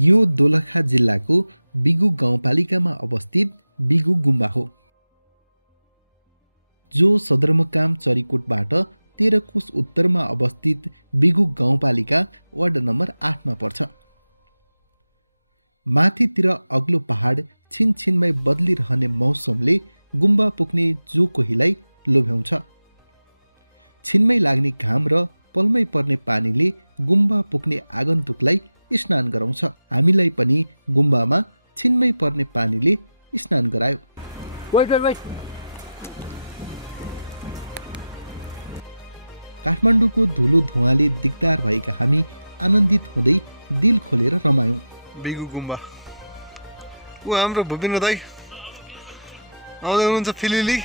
यो दोलखा जिल्लाको बिगु गाउँपालिकामा अवस्थित बिगु गुम्बा हो, जो सदरमुकाम चरीकोटबाट 13 कोस उत्तरमा अवस्थित बिगु गाउँपालिका वार्ड नम्बर 8 मा पर्छ। माथितिर अग्लो पहाड छिनछिनमै बदलिरहने मौसमले गुम्बा पुग्ने जो कोहीलाई लोभ्याउँछ। छिनमै लाग्ने घाम र पलमै पर्ने पानीले गुम्बा पुग्ने आगन्तुकलाई स्नान गराउँछ। हामीलाई पनि गुम्बामा छिनमै पर्ने पानीले स्नान गरायो। काठमाडौँको धुलो धुवाँले दिगदार भएका हामी आनन्दित हुँदै दिल खोलेर रमायौँ। बिगु गुम्बा ऊ हाम्रो भूपेन्द्र दाई आउँदै हुनुहुन्छ फिलिली।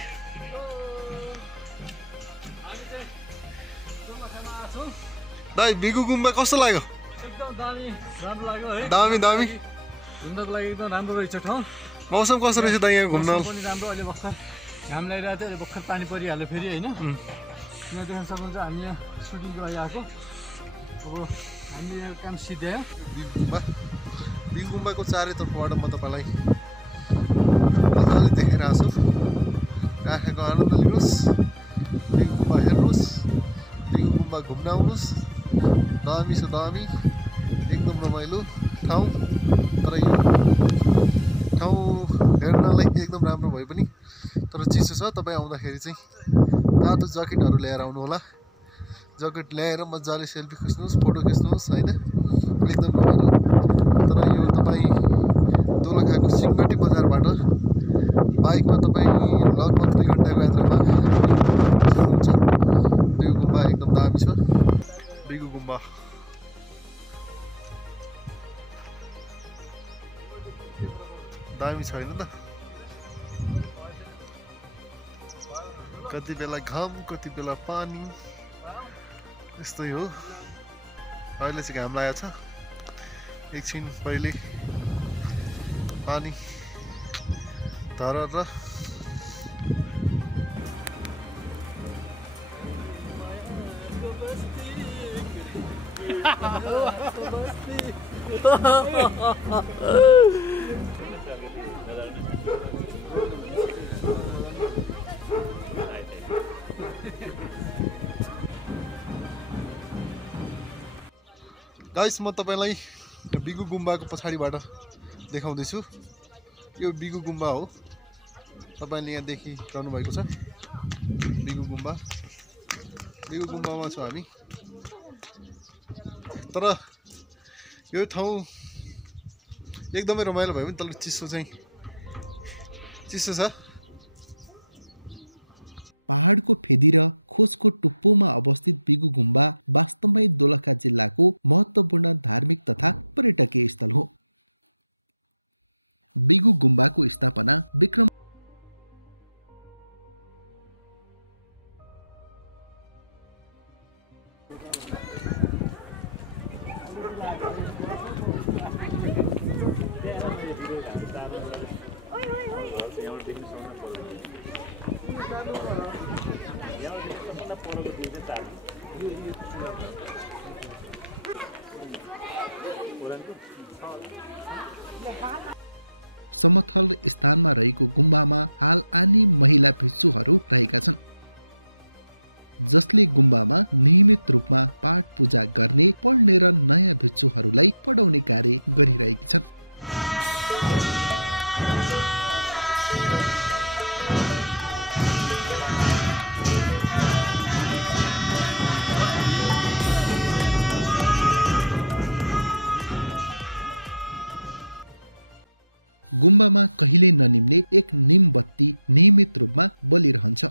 दाई बिगु गुम्बा कस्तो लाग्यो? एकदम दामी, राम्रो लाग्यो है। दामी दामी घुम्नको लागि एकदम राम्रो रहेछ ठाउँ। मौसम कस्तो रहेछ दाई यहाँ घुम्न? पनि राम्रो, अहिले भर्खर घाम लागिरहेको थियो, अहिले भर्खर पानी परिहाल्यो फेरि होइन। यहाँ देख्न सक्नुहुन्छ हामी यहाँ सुटिङको लागि आएको। अब हामी यो काम सिद्ध्यायो। बिगु गुम्बाको चारैतर्फबाट म तपाईँलाई मजाले देखाइरहेको छु। राखेको आनन्द लिनुहोस्, बिगु गुम्बा हेर्नुहोस्, बिगु गुम्बा घुम्न आउनुहोस्। दामी छ दामी, एकदम रमाइलो ठाउँ। तर यो ठाउँ हेर्नलाई एकदम राम्रो भए पनि तर चिसो छ। तपाईँ आउँदाखेरि चाहिँ तातो ज्याकेटहरू ल्याएर आउनु होला। ज्याकेट ल्याएर मजाले सेल्फी खिच्नुहोस्, फोटो खिच्नुहोस् होइन, एकदम रमाइलो। तर यो तपाईँ दोलखाको सिंहमाटी बजारबाट बाइकमा तपाईँ लगभग 2 घन्टाको यात्रामा सक्नुहुन्छ। बिगु गुम्बा एकदम दामी छ। बिगु गुम्बा दामी छ होइन त? कति बेला घाम, कति बेला पानी, यस्तै हो। अहिले चाहिँ घाम लागेको छ, एकछिन पहिले पानी धर र गाइस, म तपाईँलाई बिगु गुम्बाको पछाडिबाट देखाउँदैछु। यो बिगु गुम्बा हो, तपाईँले यहाँ देखिरहनु भएको छ बिगु गुम्बा। बिगु गुम्बामा छौँ हामी। तर यो ठाउँ एकदमै रमाइलो भयो पनि तर चिसो छ। पहाडको फेदी र खोजको टुप्पोमा अवस्थित बिगु गुम्बा वास्तवमै दोलखा जिल्लाको महत्त्वपूर्ण धार्मिक तथा पर्यटकीय स्थल हो। बिगु गुम्बाको स्थापना विक्रम समथल स्थानमा रहेको गुम्बामा हाल आनी महिला भिक्षुहरू रहेका छन्, जसले गुम्बामा नियमित रूपमा पाठ पूजा गर्ने, पढ्ने र नयाँ भिक्षुहरूलाई पढाउने कार्य गरिरहेकी छन्। गुम्बामा कहिल्यै ननिम्ने एक निम बत्ती नियमित रूपमा बलिरहन्छ।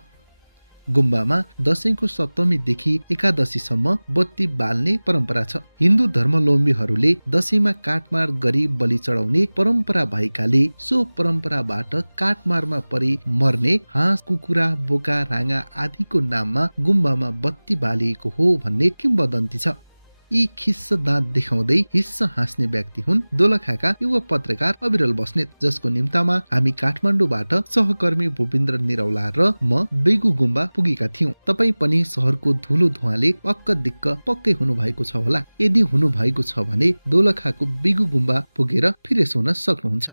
गुम्बामा दशैंको सप्तमीदेखि एकादशीसम्म बत्ती बाल्ने परम्परा छ। हिन्दू धर्मावलम्बीहरूले दशैंमा काटमार गरी बलि चढाउने परम्परा भएकाले सो परम्पराबाट काटमारमा परि मर्ने हाँस, कुकुरा, बोका, राँगा आदिको नाममा गुम्बामा बत्ती बालिएको हो भन्ने किम्वदन्ती छ। यी खिस्स दाँत देखाउँदै हिस्स हाँस्ने व्यक्ति हुन् दोलखाका युवा पत्रकार अविरल बस्नेत, जसको निम्तामा हामी काठमाडौँबाट सहकर्मी भूपेन्द्र निरौला र म बेगु गुम्बा पुगेका थियौं। तपाई पनि शहरको धुलो धुवाले अक्क दिक्क पक्कै हुनुभएको छ होला। यदि हुनुभएको छ भने दोलखाको बेगु गुम्बा पुगेर फ्रेस हुन सक्नुहुन्छ।